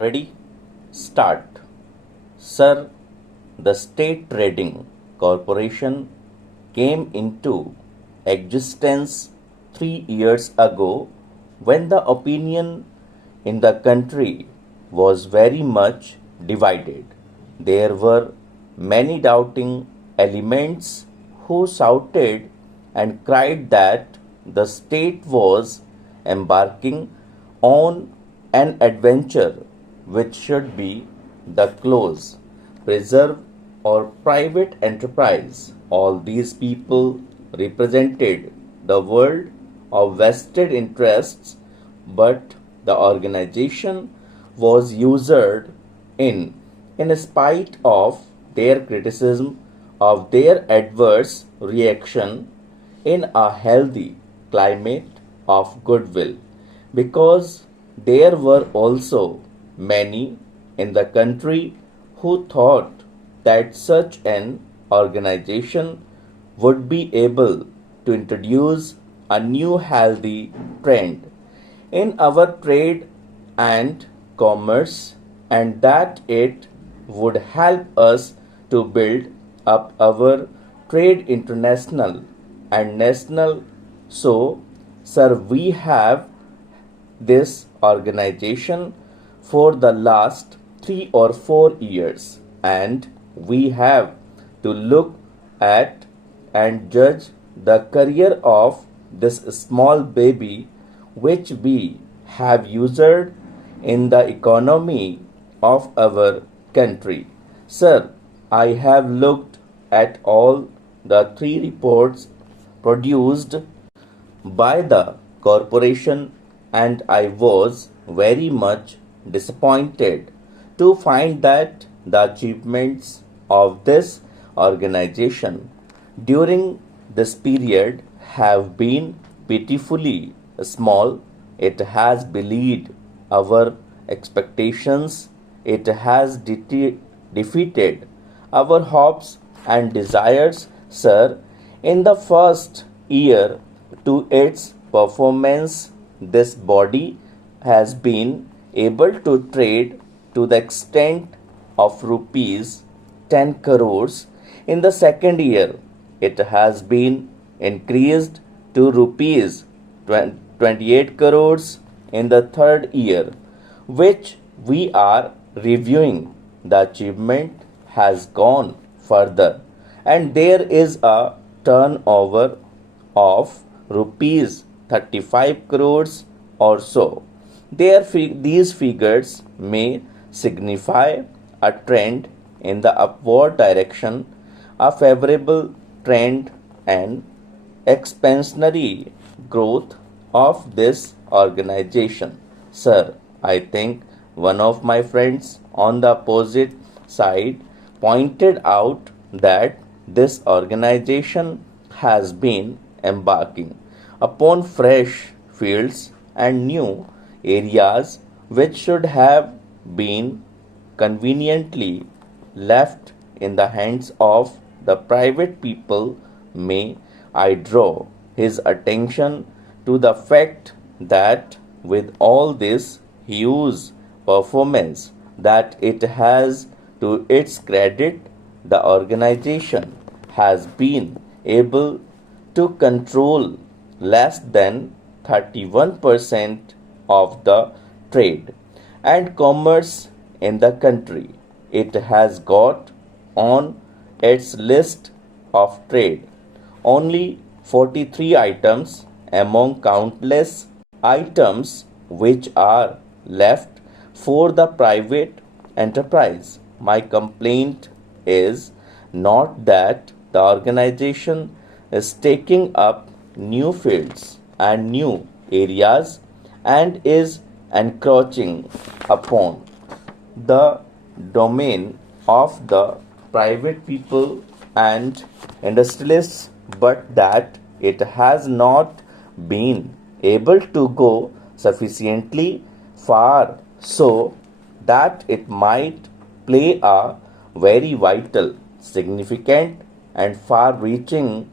Ready? Start. Sir, the State Trading Corporation came into existence 3 years ago when the opinion in the country was very much divided. There were many doubting elements who shouted and cried that the state was embarking on an adventure which should be the close, preserve, or private enterprise. All these people represented the world of vested interests, but the organization was usured in spite of their criticism of their adverse reaction in a healthy climate of goodwill, because there were also many in the country who thought that such an organization would be able to introduce a new healthy trend in our trade and commerce, and that it would help us to build up our trade international and national. So, sir, we have this organization for the last 3 or 4 years, and we have to look at and judge the career of this small baby which we have used in the economy of our country. Sir, I have looked at all the 3 reports produced by the corporation, and I was very much disappointed to find that the achievements of this organization during this period have been pitifully small. It has belied our expectations. It has defeated our hopes and desires, sir. In the first year to its performance, this body has been able to trade to the extent of rupees 10 crores. In the second year, it has been increased to rupees 28 crores. In the third year, which we are reviewing, the achievement has gone further, and there is a turnover of rupees 35 crores or so. These figures may signify a trend in the upward direction, a favorable trend and expansionary growth of this organization. Sir, I think one of my friends on the opposite side pointed out that this organization has been embarking upon fresh fields and new areas which should have been conveniently left in the hands of the private people. May I draw his attention to the fact that with all this huge performance that it has to its credit, the organization has been able to control less than 31% of the trade and commerce in the country. It has got on its list of trade only 43 items among countless items which are left for the private enterprise. My complaint is not that the organization is taking up new fields and new areas and is encroaching upon the domain of the private people and industrialists, but that it has not been able to go sufficiently far so that it might play a very vital, significant, and far reaching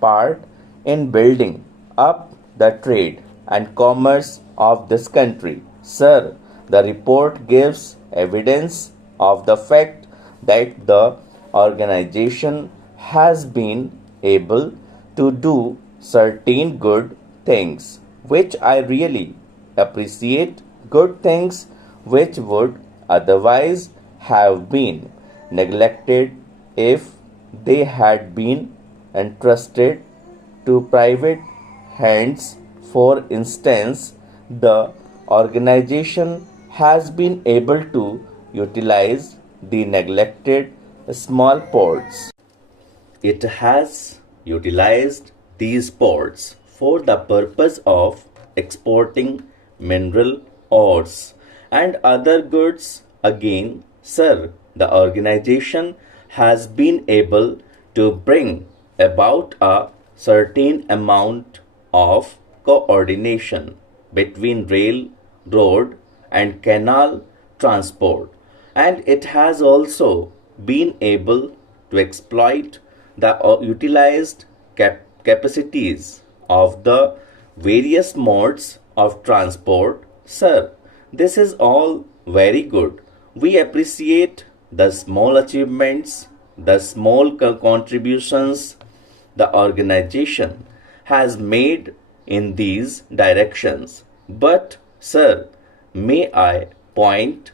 part in building up the trade and commerce of this country. Sir, the report gives evidence of the fact that the organization has been able to do certain good things, which I really appreciate, good things which would otherwise have been neglected if they had been entrusted to private hands. For instance, the organization has been able to utilize the neglected small ports. It has utilized these ports for the purpose of exporting mineral ores and other goods. Again, sir, the organization has been able to bring about a certain amount of coordination between rail, road, and canal transport, and it has also been able to exploit the utilized capacities of the various modes of transport. Sir, this is all very good. We appreciate the small achievements, the small contributions the organization has made in these directions. But, sir, may I point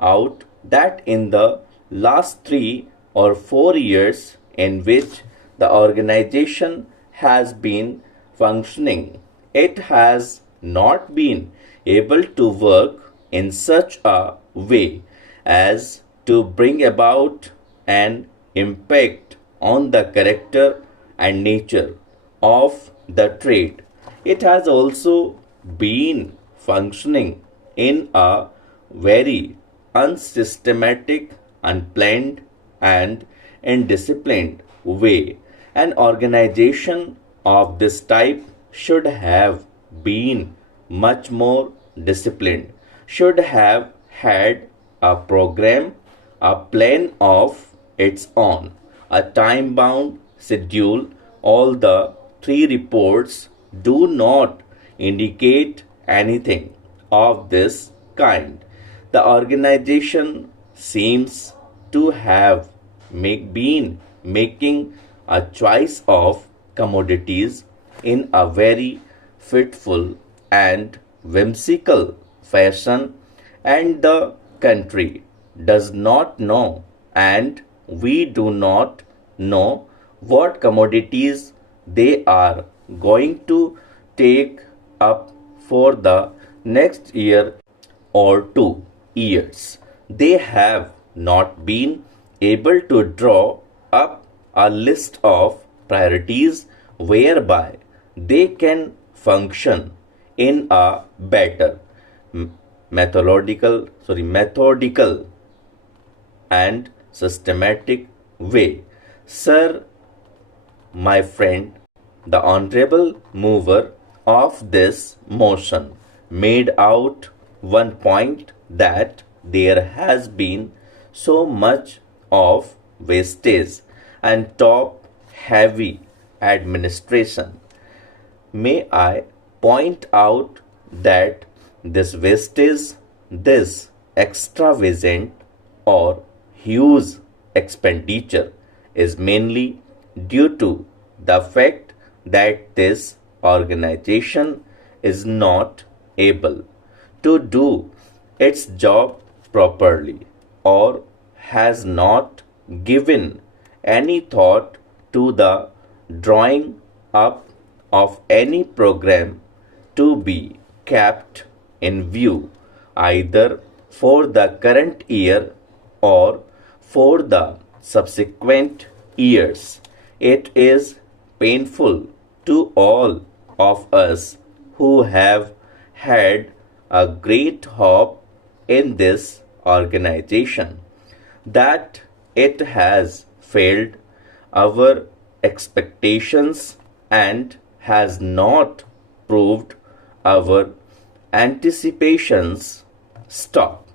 out that in the last 3 or 4 years in which the organization has been functioning, it has not been able to work in such a way as to bring about an impact on the character and nature of the trade. It has also been functioning in a very unsystematic, unplanned, and indisciplined way. An organization of this type should have been much more disciplined, should have had a program, a plan of its own, a time bound schedule. All the 3 reports do not indicate anything of this kind. The organization seems to have been making a choice of commodities in a very fitful and whimsical fashion, and the country does not know, and we do not know what commodities they are going to take up for the next year or 2 years. They have not been able to draw up a list of priorities whereby they can function in a better methodical and systematic way. Sir, my friend, the honorable mover of this motion made out one point that there has been so much of wastage and top heavy administration. May I point out that this wastage, this extravagant or huge expenditure is mainly due to the fact that this organization is not able to do its job properly or has not given any thought to the drawing up of any program to be kept in view either for the current year or for the subsequent years. It is painful to all of us who have had a great hope in this organization that it has failed our expectations and has not proved our anticipations. Stop.